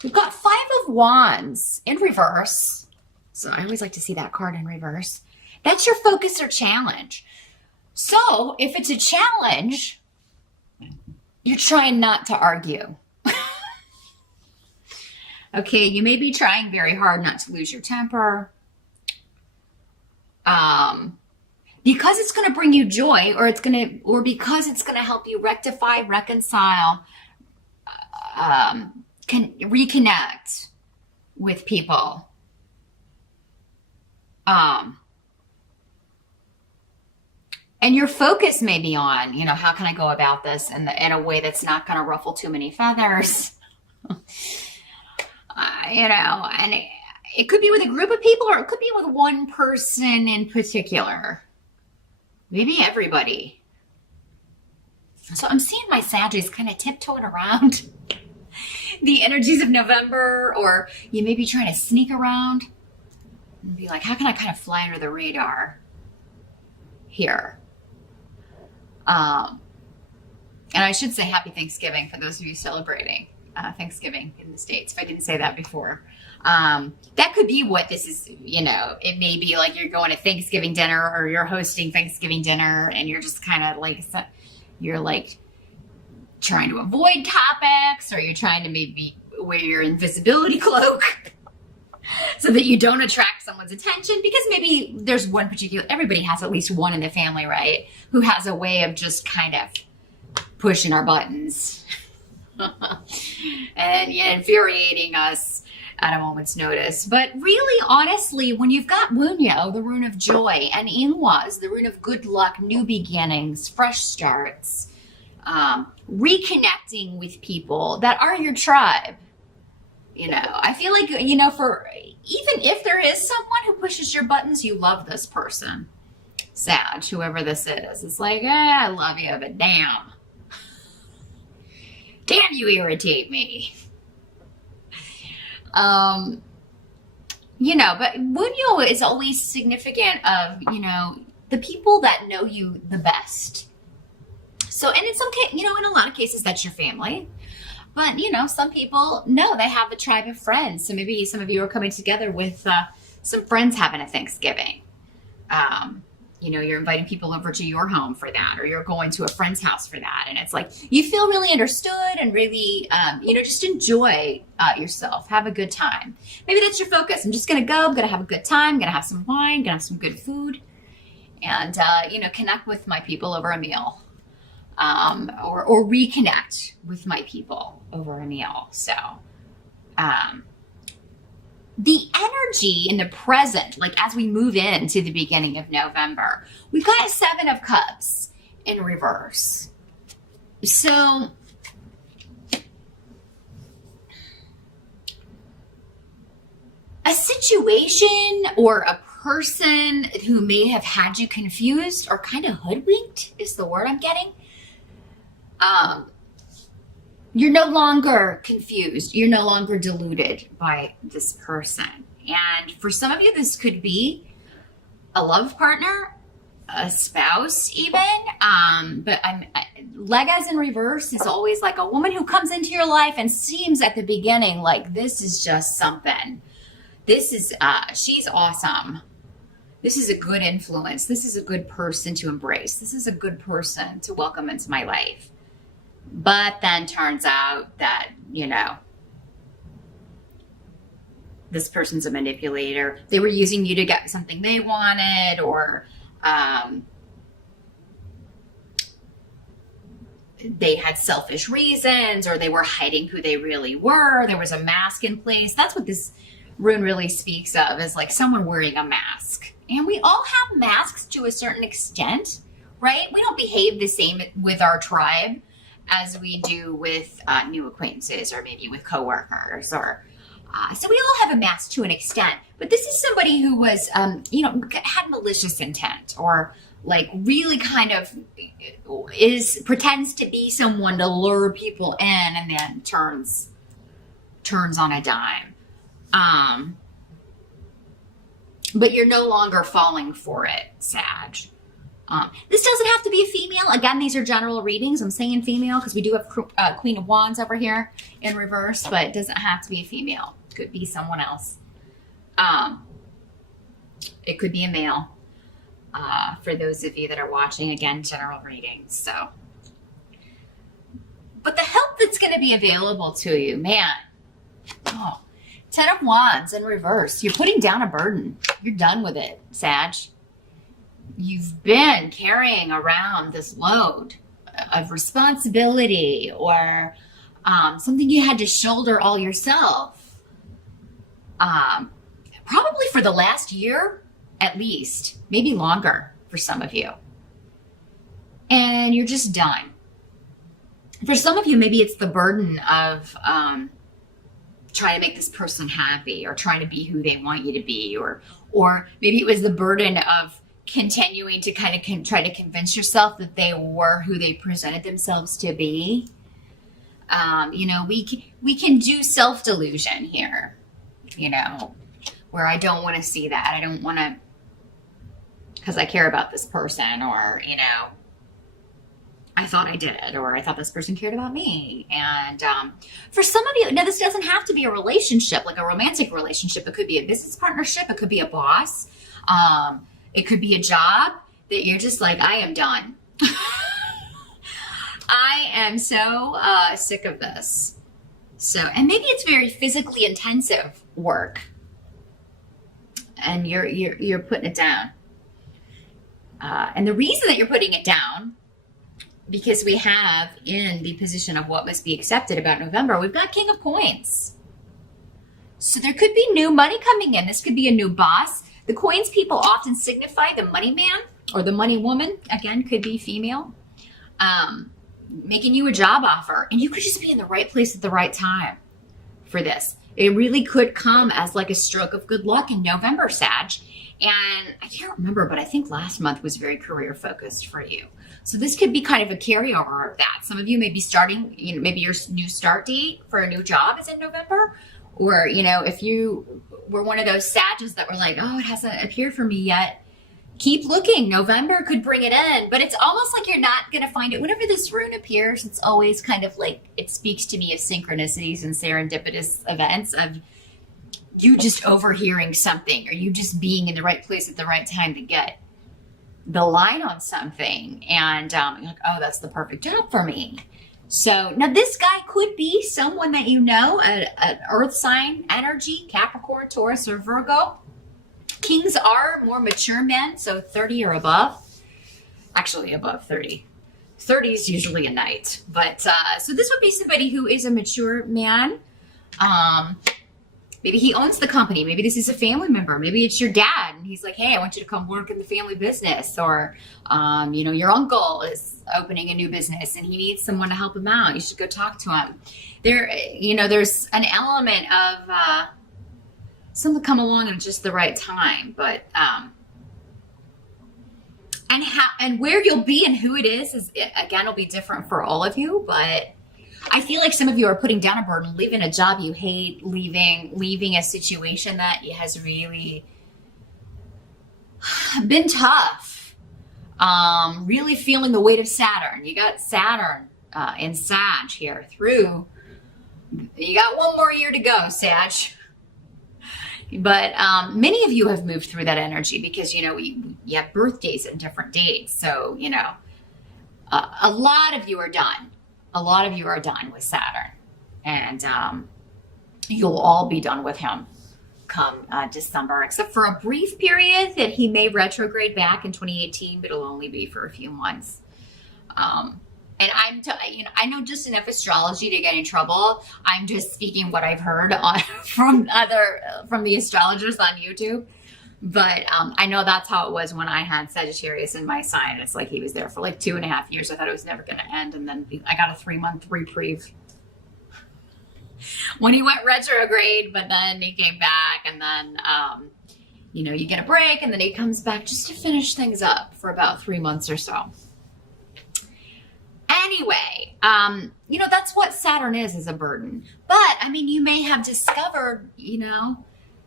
We've got Five of Wands in reverse. So I always like to see that card in reverse. That's your focus or challenge. So if it's a challenge, you're trying not to argue. Okay, you may be trying very hard not to lose your temper. Because it's going to bring you joy, or because it's going to help you rectify, reconcile, can reconnect with people. And your focus may be on, how can I go about this in a way that's not going to ruffle too many feathers? And it could be with a group of people, or it could be with one person in particular. Maybe everybody. So I'm seeing my Sagittarius kind of tiptoeing around the energies of November, or you may be trying to sneak around and be like, how can I kind of fly under the radar here? And I should say happy Thanksgiving for those of you celebrating Thanksgiving in the States, if I didn't say that before. That could be what this is, it may be like you're going to Thanksgiving dinner, or you're hosting Thanksgiving dinner, and you're just kind of like, you're like trying to avoid topics, or you're trying to maybe wear your invisibility cloak so that you don't attract someone's attention, because maybe there's one particular, everybody has at least one in the family, right, who has a way of just kind of pushing our buttons and infuriating us at a moment's notice. But really, honestly, when you've got Wunyo, the rune of joy, and Inwas, the rune of good luck, new beginnings, fresh starts, reconnecting with people that are your tribe, I feel like, for even if there is someone who pushes your buttons, you love this person. Sag, whoever this is. It's like, I love you, but damn. Damn, you irritate me. But Wunyo is always significant of, the people that know you the best. So, and in some case, in a lot of cases, that's your family. But, some people know they have a tribe of friends. So maybe some of you are coming together with some friends having a Thanksgiving. You're inviting people over to your home for that, or you're going to a friend's house for that. And it's like, you feel really understood and really, just enjoy yourself. Have a good time. Maybe that's your focus. I'm just going to go. I'm going to have a good time. I'm going to have some wine. Going to have some good food. And, connect with my people over a meal. Or reconnect with my people over a meal. So, the energy in the present, like as we move into the beginning of November, we've got a Seven of Cups in reverse. So, a situation or a person who may have had you confused or kind of hoodwinked is the word I'm getting. You're no longer confused. You're no longer deluded by this person. And for some of you, this could be a love partner, a spouse even. But Legas in reverse is always like a woman who comes into your life and seems at the beginning like this is just something. This is, she's awesome. This is a good influence. This is a good person to embrace. This is a good person to welcome into my life. But then turns out that, this person's a manipulator. They were using you to get something they wanted, or they had selfish reasons, or they were hiding who they really were. There was a mask in place. That's what this rune really speaks of, is like someone wearing a mask. And we all have masks to a certain extent, right? We don't behave the same with our tribe as we do with new acquaintances, or maybe with coworkers, or so we all have a mask to an extent. But this is somebody who was, had malicious intent, or like really kind of pretends to be someone to lure people in, and then turns on a dime. But you're no longer falling for it, Sag. This doesn't have to be a female. Again, these are general readings. I'm saying female because we do have Queen of Wands over here in reverse, but it doesn't have to be a female. It could be someone else. It could be a male. For those of you that are watching, again, general readings. So, but the help that's going to be available to you, man. Oh, 10 of Wands in reverse. You're putting down a burden. You're done with it, Sag. You've been carrying around this load of responsibility or something you had to shoulder all yourself. Probably for the last year, at least, maybe longer for some of you. And you're just done. For some of you, maybe it's the burden of trying to make this person happy or trying to be who they want you to be, or maybe it was the burden of continuing to kind of try to convince yourself that they were who they presented themselves to be. You know, we can do self-delusion here, you know, where I don't want to see that. I don't want to, because I care about this person, or, you know, I thought I did, or I thought this person cared about me. And for some of you, now this doesn't have to be a relationship, like a romantic relationship. It could be a business partnership. It could be a boss. It could be a job that you're just like, I am done. I am so sick of this. So, and maybe it's very physically intensive work, and you're putting it down. And the reason that you're putting it down, because we have in the position of what must be accepted about November, we've got King of Coins. So there could be new money coming in. This could be a new boss. The coins people often signify the money man or the money woman. Again, could be female. Making you a job offer. And you could just be in the right place at the right time for this. It really could come as like a stroke of good luck in November, Sag. And I can't remember, but I think last month was very career focused for you. So this could be kind of a carryover of that. Some of you may be starting, you know, maybe your new start date for a new job is in November. Or, you know, if you were one of those Sages that were like, oh, it hasn't appeared for me yet, keep looking. November could bring it in, but it's almost like you're not going to find it. Whenever this rune appears, it's always kind of like, it speaks to me of synchronicities and serendipitous events of you just overhearing something, or you just being in the right place at the right time to get the line on something. And you're like, oh, that's the perfect job for me. So now this guy could be someone that you know, an earth sign energy, Capricorn, Taurus, or Virgo. Kings are more mature men, so 30 or above. Actually, above 30. 30 is usually a knight. But so this would be somebody who is a mature man. Maybe he owns the company. Maybe this is a family member. Maybe it's your dad, and he's like, hey, I want you to come work in the family business. Or, you know, your uncle is opening a new business and he needs someone to help him out. You should go talk to him. There, you know, there's an element of someone come along at just the right time. But, and where you'll be and who it is again, will be different for all of you. But I feel like some of you are putting down a burden, leaving a job you hate, leaving a situation that has really been tough. Really feeling the weight of Saturn. You got Saturn in Sag here through. You got one more year to go, Sag. But many of you have moved through that energy because, you know, you have birthdays and different dates. So, you know, a lot of you are done. A lot of you are done with Saturn. And you'll all be done with him come December, except for a brief period that he may retrograde back in 2018, but it'll only be for a few months. And you know, I know just enough astrology to get in trouble. I'm just speaking what I've heard from the astrologers on YouTube. But I know that's how it was when I had Sagittarius in my sign. It's like he was there for like 2.5 years. I thought it was never going to end. And then I got a 3-month reprieve when he went retrograde, but then he came back, and then, you know, you get a break, and then he comes back just to finish things up for about 3 months or so. Anyway, you know, that's what Saturn is a burden. But, I mean, you may have discovered, you know,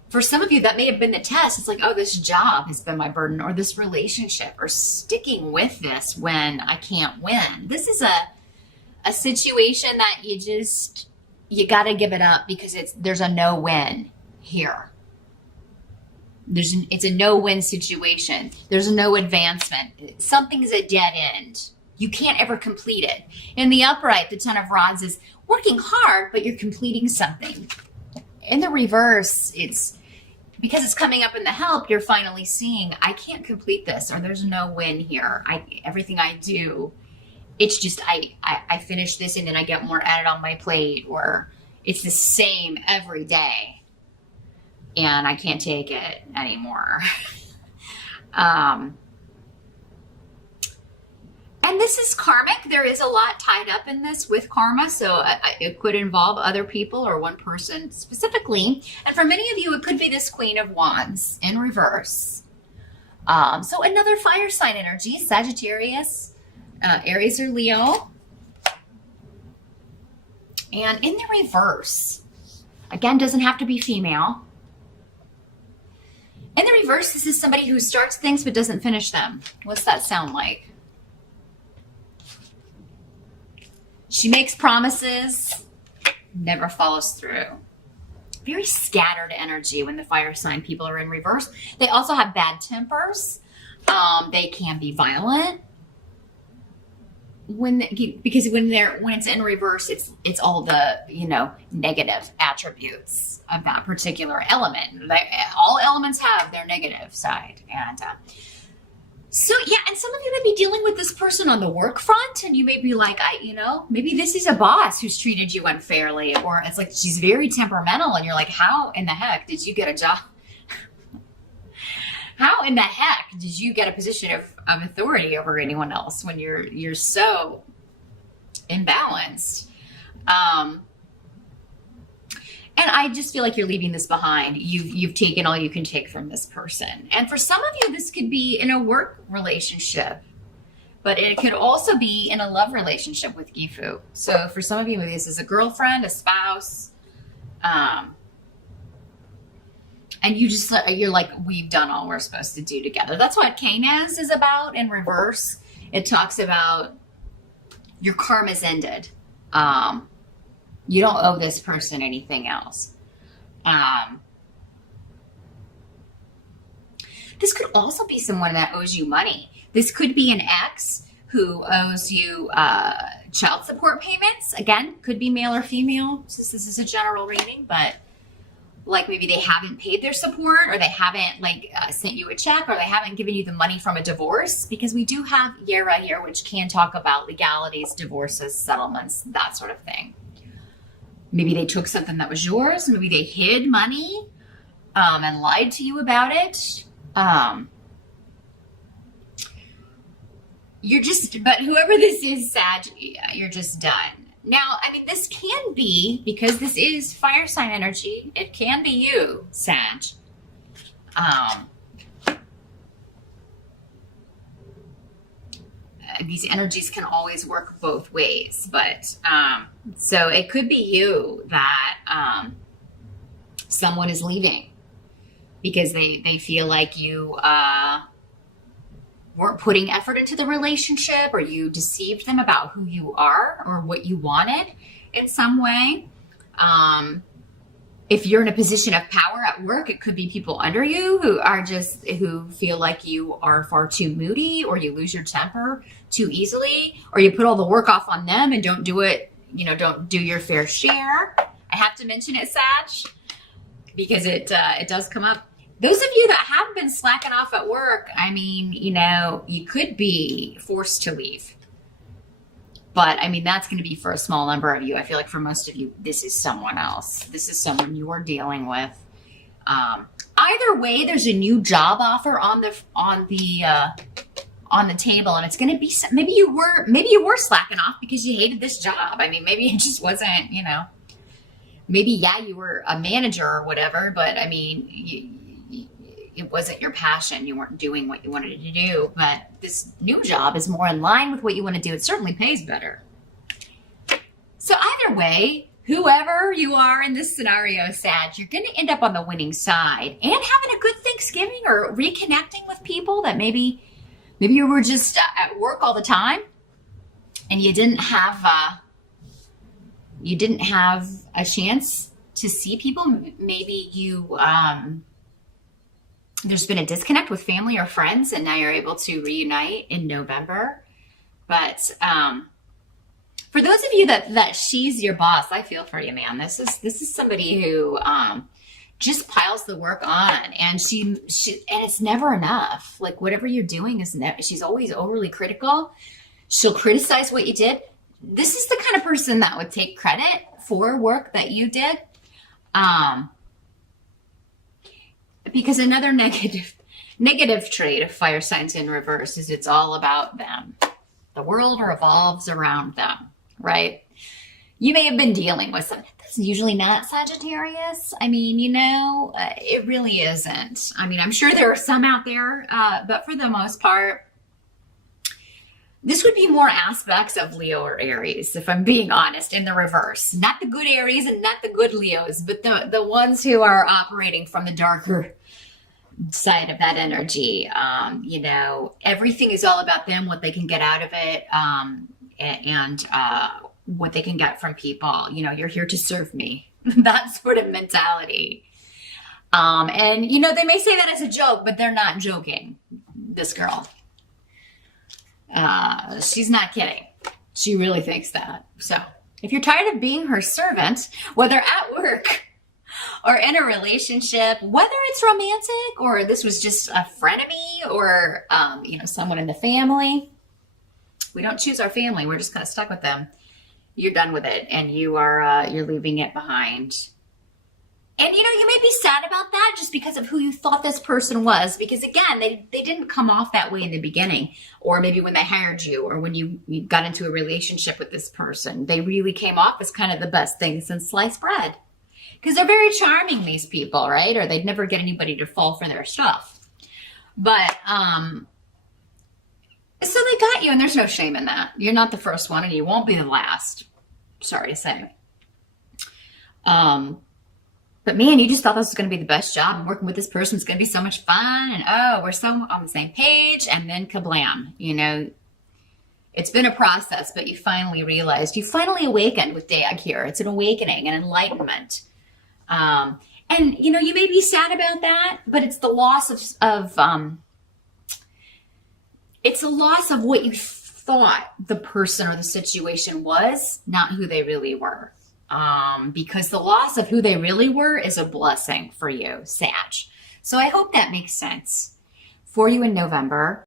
For some of you, that may have been the test. It's like, oh, this job has been my burden, or this relationship, or sticking with this when I can't win. This is a situation that you got to give it up because there's a no-win here. It's a no-win situation. There's no advancement. Something's a dead end. You can't ever complete it. In the upright, the Ten of Rods is working hard, but you're completing something. In the reverse, it's because it's coming up in the help, you're finally seeing, I can't complete this, or there's no win here. Everything I do, it's just, I finish this and then I get more added on my plate, or it's the same every day and I can't take it anymore. And this is karmic. There is a lot tied up in this with karma. So it could involve other people or one person specifically. And for many of you, it could be this Queen of Wands in reverse. So another fire sign energy, Sagittarius, Aries or Leo. And in the reverse, again, doesn't have to be female. In the reverse, this is somebody who starts things but doesn't finish them. What's that sound like? She makes promises, never follows through. Very scattered energy when the fire sign people are in reverse. They also have bad tempers. They can be violent. Because when it's in reverse, it's all the negative attributes of that particular element. All elements have their negative side, and so yeah. And some of you may be dealing with this person on the work front, and you may be like, maybe this is a boss who's treated you unfairly, or it's like she's very temperamental, and you're like, how in the heck did you get a job? How in the heck did you get a position of authority over anyone else when you're so imbalanced? And I just feel like you're leaving this behind. You've taken all you can take from this person. And for some of you, this could be in a work relationship, but it could also be in a love relationship with Gifu. So for some of you, maybe this is a girlfriend, a spouse, and you're like, we've done all we're supposed to do together. That's what Canes is about in reverse. It talks about your karma's ended. You don't owe this person anything else. This could also be someone that owes you money. This could be an ex who owes you child support payments. Again, could be male or female. This is a general reading, but like maybe they haven't paid their support, or they haven't sent you a check, or they haven't given you the money from a divorce, because we do have Yera here, which can talk about legalities, divorces, settlements, that sort of thing. Maybe they took something that was yours. Maybe they hid money and lied to you about it. But whoever this is, Sag, you're just done. Now, this can be, because this is fire sign energy, it can be you, Sag. These energies can always work both ways, but so it could be you that someone is leaving because they feel like you weren't putting effort into the relationship, or you deceived them about who you are or what you wanted in some way. If you're in a position of power at work, it could be people under you who feel like you are far too moody, or you lose your temper too easily, or you put all the work off on them and don't do it, don't do your fair share. I have to mention it, Sag, because it does come up. Those of you that have been slacking off at work, you could be forced to leave. But that's going to be for a small number of you. I feel like for most of you, this is someone else. This is someone you're dealing with. Either way, there's a new job offer on the table, and it's going to be, maybe you were slacking off because you hated this job. Maybe it just wasn't, maybe, you were a manager or whatever, but it wasn't your passion. You weren't doing what you wanted to do, but this new job is more in line with what you want to do. It certainly pays better. So either way, whoever you are in this scenario, Sag, you're going to end up on the winning side and having a good Thanksgiving or reconnecting with people that maybe you were just at work all the time and you didn't have a chance to see people. Maybe you there's been a disconnect with family or friends, and now you're able to reunite in November. But for those of you that she's your boss, I feel for you, man. This is somebody who just piles the work on, and she and it's never enough. Like whatever you're doing is she's always overly critical. She'll criticize what you did. This is the kind of person that would take credit for work that you did. Because another negative trait of fire signs in reverse is it's all about them. The world revolves around them, right? You may have been dealing with some. That's usually not Sagittarius. I mean, it really isn't. I mean, I'm sure there are some out there, but for the most part, this would be more aspects of Leo or Aries, if I'm being honest, in the reverse. Not the good Aries and not the good Leos, but the ones who are operating from the darker side of that energy. Everything is all about them, what they can get out of it, and what they can get from people. You're here to serve me. That sort of mentality. And they may say that as a joke, but they're not joking. This girl. She's not kidding. She really thinks that. So if you're tired of being her servant, whether at work or in a relationship, whether it's romantic or this was just a frenemy or, someone in the family, we don't choose our family. We're just kind of stuck with them. You're done with it and you're leaving it behind. And, you may be sad about that just because of who you thought this person was. Because, again, they didn't come off that way in the beginning. Or maybe when they hired you or when you got into a relationship with this person. They really came off as kind of the best thing since sliced bread. Because they're very charming, these people, right? Or they'd never get anybody to fall for their stuff. But, so they got you, and there's no shame in that. You're not the first one, and you won't be the last. Sorry to say. But man, you just thought this was going to be the best job, and working with this person is going to be so much fun, and we're so on the same page, and then kablam. It's been a process, but you finally realized, you finally awakened with Dag here. It's an awakening, an enlightenment. And you may be sad about that, but it's the loss it's a loss of what you thought the person or the situation was, not who they really were. Because the loss of who they really were is a blessing for you, Sag. So I hope that makes sense for you in November.